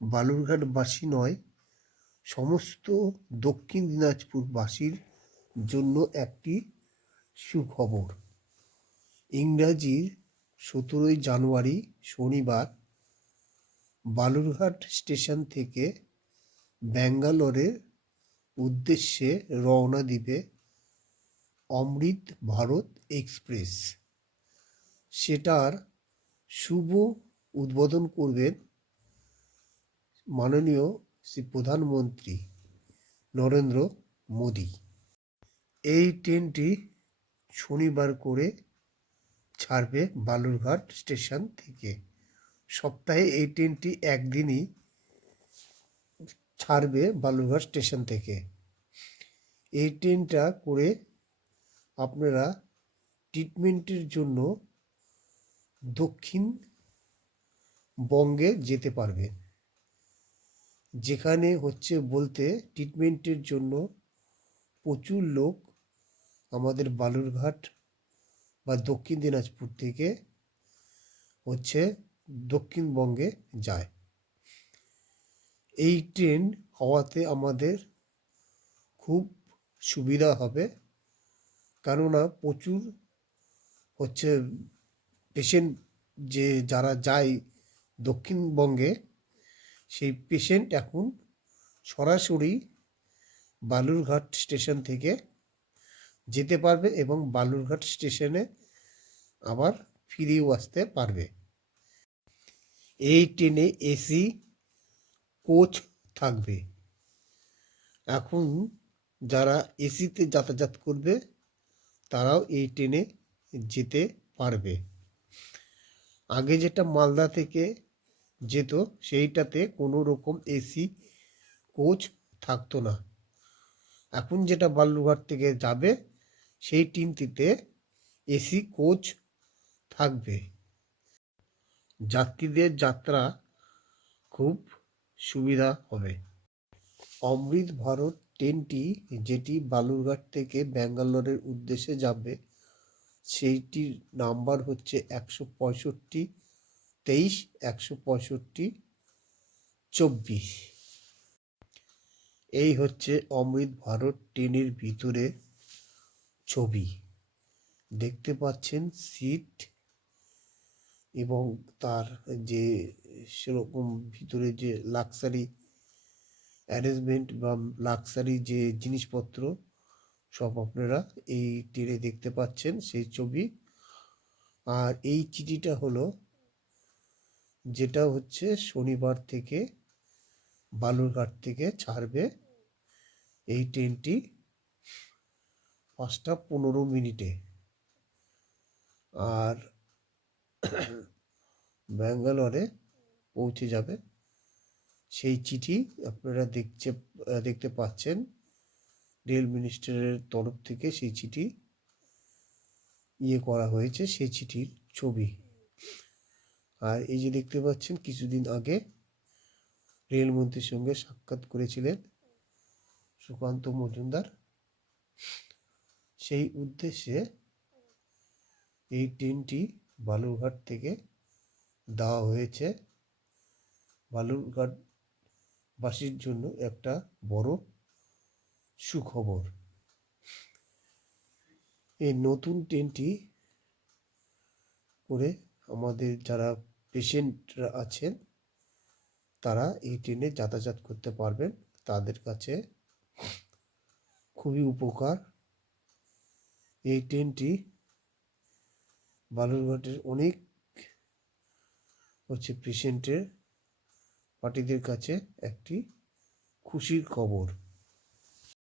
বালুরঘাটবাসী নয়, সমস্ত দক্ষিণ দিনাজপুরবাসীর জন্য একটি সুখবর। ইংরাজির 17ই জানুয়ারি শনিবার বালুরঘাট স্টেশন থেকে ব্যাঙ্গালোরের উদ্দেশ্যে রওনা দিবে অমৃত ভারত এক্সপ্রেস। সেটার শুভ উদ্বোধন করবেন মাননীয় শ্রী প্রধানমন্ত্রী নরেন্দ্র মোদী। এই ট্রেনটি শনিবার করে ছাড়বে বালুরঘাট স্টেশন থেকে। সপ্তাহে এই ট্রেনটি একদিনই ছাড়বে বালুরঘাট স্টেশন থেকে। এই ট্রেনটা করে আপনারা ট্রিটমেন্টের জন্য দক্ষিণবঙ্গে যেতে পারবেন। যেখানে হচ্ছে বলতে ট্রিটমেন্টের জন্য প্রচুর লোক আমাদের বালুরঘাট বা দক্ষিণ দিনাজপুর থেকে হচ্ছে দক্ষিণবঙ্গে যায়। এই ট্রেন হওয়াতে আমাদের খুব সুবিধা হবে, কেননা প্রচুর হচ্ছে পেশেন্ট যে যারা যায় দক্ষিণবঙ্গে, সেই পেশেন্ট এখন সরাসরি বালুরঘাট স্টেশন থেকে যেতে পারবে এবং বালুরঘাট স্টেশনে আবার ফিরেও আসতে পারবে। এই ট্রেনে এসি কোচ থাকবে। এখন যারা এসিতে যাতায়াত করবে তারাও এই ট্রেনে যেতে পারবে। আগে যেটা মালদা থেকে যেত সেইটাতে কোনো রকম এসি কোচ থাকতো না। এখন যেটা বালুরঘাট থেকে যাবে সেই ট্রেনটিতে এসি কোচ থাকবে। যাত্রীদের যাত্রা খুব সুবিধা হবে। অমৃত ভারত ট্রেনটি যেটি বালুরঘাট থেকে ব্যাঙ্গালোরের উদ্দেশ্যে যাবে, সেইটির নাম্বার হচ্ছে 165-23 165-24। এই হচ্ছে অমৃত ভারত ট্রেনের ভিতরে ছবি। দেখতে পাচ্ছেন সিট এবং তার যে সেরকম ভিতরে যে লাক্সারি অ্যারেঞ্জমেন্ট বা লাক্সারি যে জিনিসপত্র সব আপনারা এই ট্রেনে দেখতে পাচ্ছেন সেই ছবি। আর এই চিঠিটা হলো যেটা হচ্ছে শনিবার থেকে বালুরঘাট থেকে ছাড়বে এই ট্রেনটি 5টা 15 মিনিটে, আর ব্যাঙ্গালোরে পৌঁছে যাবে। সেই চিঠি আপনারা দেখতে পাচ্ছেন রেল মিনিস্টারের তরফ থেকে সেই চিঠি করা হয়েছে, সেই চিঠির ছবি। আর এই যে দেখতে পাচ্ছেন কিছুদিন আগে রেলমন্ত্রীর সঙ্গে সাক্ষাৎ করেছিলেন সুকান্ত মজুমদার। সেই উদ্দেশ্যে এই ট্রেনটি বালুরঘাট থেকে দেওয়া হয়েছে। বালুরঘাটবাসীর জন্য একটা বড় সুখবর। এই নতুন ট্রেনটি করে আমাদের যারা পেশেন্টরা আছেন তারা এই ট্রেনে যাতায়াত করতে পারবেন। তাদের কাছে খুবই উপকার। এই ট্রেনটি বালুরঘাটের অনেক পেশেন্টের পার্টিদের কাছে একটি খুশির খবর।